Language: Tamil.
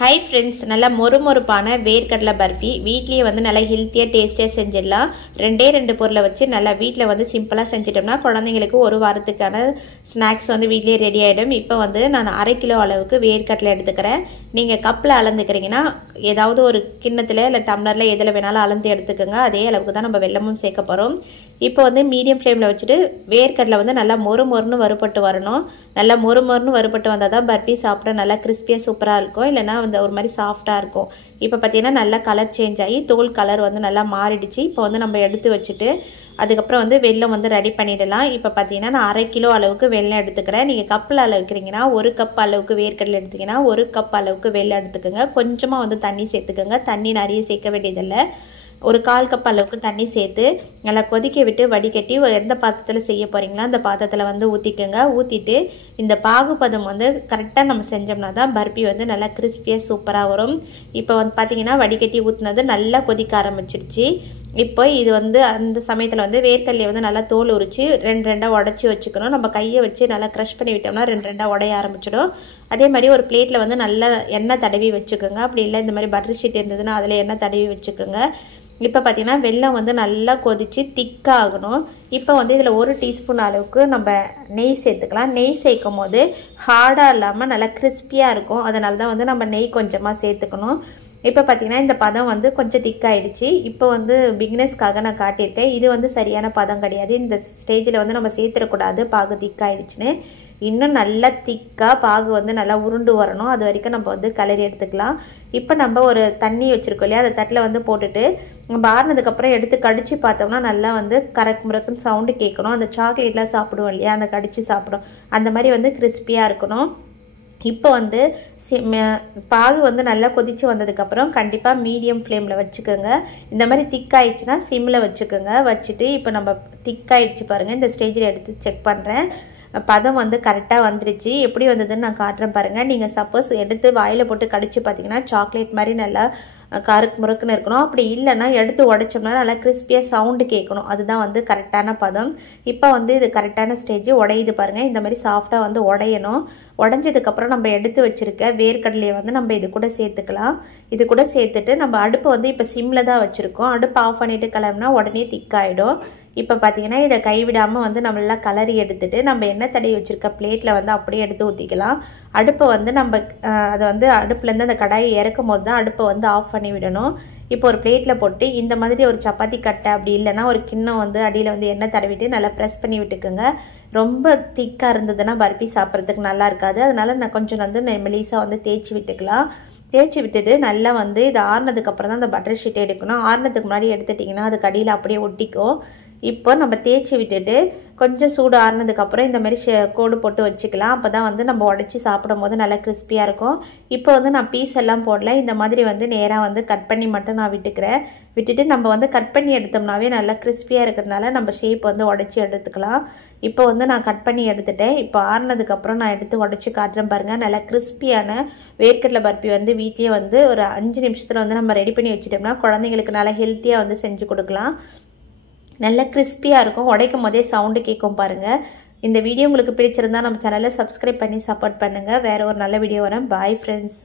Hi friends, நல்லா மொறுமொறுப்பான வேர்க்கடலை பர்ஃபி வீட்லயே வந்து நல்லா ஹெல்த்தியா டேஸ்டியா செஞ்சிடலாம். ரெண்டே பொருளை வச்சு நல்லா வீட்ல வந்து சிம்பிளா செஞ்சிட்டோம்னா குழந்தைங்களுக்கு ஒரு வாரத்துக்கான ஸ்நாக்ஸ் வந்து வீட்லயே ரெடி ஆயிடும். இப்போ வந்து நான் 1/2 கிலோ அளவுக்கு வேர்க்கடலை எடுத்துக்கிறேன். நீங்க கப்ல அளந்துக்கிறீங்கன்னா ஏதாவது ஒரு கிண்ணத்துல இல்ல டம்ளர்ல எதுல வேணாலும் அளந்து எடுத்துக்கங்க. அதே அளவுக்கு தான் நம்ம வெல்லமும் சேர்க்க போறோம். இப்போ வந்து மீடியம் ஃப்ளேம்ல வச்சிட்டு வேர்க்கடலை வந்து நல்லா மொறுமொறுன்னு வறுபட்டு வரணும். நல்லா மொறுமொறுன்னு வறுபட்டு வந்தா தான் பர்ஃபி சாப்பிட நல்லா கிறிஸ்பியா சூப்பரா இருக்கும். இல்லனா வந்து ஒரு மாதிரி சாஃப்ட்டா இருக்கும். இப்போ பாத்தீங்கன்னா நல்லா கலர் சேஞ்ச் ஆகி தோல் கலர் வந்து நல்லா மாறிடுச்சு. இப்போ வந்து நம்ம எடுத்து வச்சிட்டு அதுக்கு அப்புறம் வந்து வெல்லம் வந்து ரெடி பண்ணிடலாம். இப்போ பாத்தீங்கன்னா நான் 1/2 கிலோ அளவுக்கு வெல்லம் எடுத்துக்கிறேன். நீங்க கப்ல அளவுக்கிறீங்கன்னா 1 கப் அளவுக்கு வேர்க்கடலை எடுத்தீங்கன்னா 1 கப் அளவுக்கு வெல்லம் எடுத்துக்கங்க. கொஞ்சமா வந்து தண்ணி சேர்த்துக்கங்க. தண்ணி நிறைய சேர்க்க வேண்டியதில்லை. ஒரு 1/4 கப் அளவுக்கு தண்ணி சேர்த்து நல்லா கொதிக்க விட்டு வடிகட்டி எந்த பாத்திரத்தில் செய்ய போறீங்களோ அந்த பாத்திரத்தில் வந்து ஊற்றிக்கோங்க. ஊற்றிட்டு இந்த பாகுபதம் வந்து கரெக்டாக நம்ம செஞ்சோம்னா தான் பர்ஃபி வந்து நல்லா கிறிஸ்பியாக சூப்பராக வரும். இப்போ வந்து பார்த்தீங்கன்னா வடிகட்டி ஊற்றினது நல்லா கொதிக்க ஆரம்பிச்சிருச்சு. இப்போ இது வந்து அந்த சமயத்தில் வந்து வேர்க்கடலையை வந்து நல்லா தோல் உரிச்சு ரெண்டாக உடச்சி வச்சுக்கணும். நம்ம கையை வச்சு நல்லா க்ரஷ் பண்ணி விட்டோம்னா ரெண்டாக உடைய ஆரம்பிச்சிடும். அதே மாதிரி ஒரு பிளேட்டில் வந்து நல்லா எண்ணெய் தடவி வச்சுக்கோங்க. அப்படி இல்லை இந்த மாதிரி பட்டர் ஷீட் இருந்ததுன்னா அதில் எண்ணெய் தடவி வச்சுக்கோங்க. இப்போ பார்த்தீங்கன்னா வெல்லம் வந்து நல்லா கொதித்து திக்காகணும். இப்போ வந்து இதில் 1 டீஸ்பூன் அளவுக்கு நம்ம நெய் சேர்த்துக்கலாம். நெய் சேர்க்கும் போது ஹார்டாக இல்லாமல் நல்லா கிறிஸ்பியாக இருக்கும். அதனால தான் வந்து நம்ம நெய் கொஞ்சமாக சேர்த்துக்கணும். இப்போ பார்த்தீங்கன்னா இந்த பதம் வந்து கொஞ்சம் திக்காயிடுச்சு. இப்போ வந்து பிகினர்ஸ்க்காக நான் காட்டியிருக்கேன். இது வந்து சரியான பதம் கிடையாது. இந்த ஸ்டேஜில் வந்து நம்ம சேர்த்துடக்கூடாது பாகு திக்காயிடுச்சுன்னு. இன்னும் நல்லா திக்காக பாகு வந்து நல்லா உருண்டு வரணும். அது வரைக்கும் நம்ம வந்து கலரி எடுத்துக்கலாம். இப்போ நம்ம ஒரு தண்ணி வச்சுருக்கோம் இல்லையா, அந்த தட்டில் வந்து போட்டுட்டு நம்ம ஆறுனதுக்கப்புறம் எடுத்து கடிச்சு பார்த்தோம்னா நல்லா வந்து கரக்கு முறக்குன்னு சவுண்டு கேட்கணும். அந்த சாக்லேட்லாம் சாப்பிடுவோம் இல்லையா, அந்த கடிச்சு சாப்பிடும் அந்த மாதிரி வந்து கிறிஸ்பியாக இருக்கணும். இப்போ வந்து பாகு வந்து நல்லா கொதித்து வந்ததுக்கப்புறம் கண்டிப்பாக மீடியம் ஃப்ளேமில் வச்சுக்கோங்க. இந்த மாதிரி திக்காயிடுச்சுன்னா சிம்மில் வச்சுக்கோங்க. வச்சுட்டு இப்போ நம்ம திக்காயிடுச்சு பாருங்கள். இந்த ஸ்டேஜில் எடுத்து செக் பண்ணுறேன். பதம் வந்து கரெக்டாக வந்துருச்சு. எப்படி வந்ததுன்னு நான் காட்டுறேன் பாருங்கள். நீங்கள் சப்போஸ் எடுத்து வாயில் போட்டு கடிச்சு பார்த்தீங்கன்னா சாக்லேட் மாதிரி நல்லா கருக்கு முறுக்குன்னு இருக்கணும். அப்படி இல்லைன்னா எடுத்து உடைச்சோம்னா நல்லா கிறிஸ்பியாக சவுண்டு கேட்கணும். அதுதான் வந்து கரெக்டான பதம். இப்போ வந்து இது கரெக்டான ஸ்டேஜ். உடையுது பாருங்கள். இந்த மாதிரி சாஃப்டாக வந்து உடையணும். உடஞ்சதுக்கப்புறம் நம்ம எடுத்து வச்சுருக்க வேர்க்கடலையை வந்து நம்ம இது கூட சேர்த்துக்கலாம். இது கூட சேர்த்துட்டு நம்ம அடுப்பை வந்து இப்போ சிம்மில் தான் வச்சுருக்கோம். அடுப்பு ஆஃப் பண்ணிவிட்டு கிளம்புனா உடனே திக்காயிடும். இப்போ பார்த்தீங்கன்னா இதை கைவிடாமல் வந்து நம்மளாம் கலரி எடுத்துட்டு நம்ம எண்ணெய் தடவி வச்சுருக்க பிளேட்டில் வந்து அப்படியே எடுத்து ஊற்றிக்கலாம். அடுப்பை வந்து நம்ம அதை வந்து அடுப்புலேருந்து அந்த கடாயை இறக்கும் போது தான் அடுப்பை வந்து ஆஃப் பண்ணி விடணும். இப்போ ஒரு பிளேட்டில் போட்டு இந்த மாதிரி ஒரு சப்பாத்தி கட்டை அப்படி இல்லைன்னா ஒரு கிண்ணம் வந்து அடியில் வந்து எண்ணெய் தடவிட்டு நல்லா ப்ரெஸ் பண்ணி விட்டுக்குங்க. ரொம்ப திக்காக இருந்ததுன்னா பர்ஃபி சாப்பிட்றதுக்கு நல்லா இருக்காது. அதனால நான் கொஞ்சம் வந்து மெலிசாக வந்து தேய்ச்சி விட்டுக்கலாம். தேய்ச்சி விட்டுட்டு நல்லா வந்து இது ஆறுனதுக்கப்புறம் தான் அந்த பட்டர் ஷீட்டை எடுக்கணும். ஆறுனதுக்கு முன்னாடி எடுத்துட்டிங்கன்னா அது கடியில் அப்படியே ஒட்டிக்கும். இப்போ நம்ம தேய்ச்சி விட்டுட்டு கொஞ்சம் சூடு ஆறுனதுக்கப்புறம் இந்த மாதிரி கோடு போட்டு வச்சுக்கலாம். அப்போ தான் வந்து நம்ம உடச்சி சாப்பிடும் போது நல்லா கிறிஸ்பியாக இருக்கும். இப்போ வந்து நான் பீஸ் எல்லாம் போடல. இந்த மாதிரி வந்து நேராக வந்து கட் பண்ணி மட்டும் நான் விட்டுக்கிறேன். விட்டுட்டு நம்ம வந்து கட் பண்ணி எடுத்தோம்னாவே நல்லா கிறிஸ்பியாக இருக்கிறதுனால நம்ம ஷேப் வந்து உடச்சி எடுத்துக்கலாம். இப்போ வந்து நான் கட் பண்ணி எடுத்துட்டேன். இப்போ ஆறுனதுக்கப்புறம் நான் எடுத்து உடச்சி காட்டுறேன் பாருங்கள். நல்லா கிறிஸ்பியான வேர்க்கடலை பர்ஃபி வந்து வீட்லேயே வந்து ஒரு 5 நிமிஷத்தில் வந்து நம்ம ரெடி பண்ணி வச்சுட்டோம்னா குழந்தைங்களுக்கு நல்லா ஹெல்த்தியாக வந்து செஞ்சு கொடுக்கலாம். நல்ல கிறிஸ்பியாக இருக்கும். உடைக்கும் போதே சவுண்டு கேட்கும் பாருங்கள். இந்த வீடியோ உங்களுக்கு பிடிச்சிருந்தா நம்ம சேனலை சப்ஸ்கிரைப் பண்ணி சப்போர்ட் பண்ணுங்கள். வேறு ஒரு நல்ல வீடியோ வரேன். Bye friends.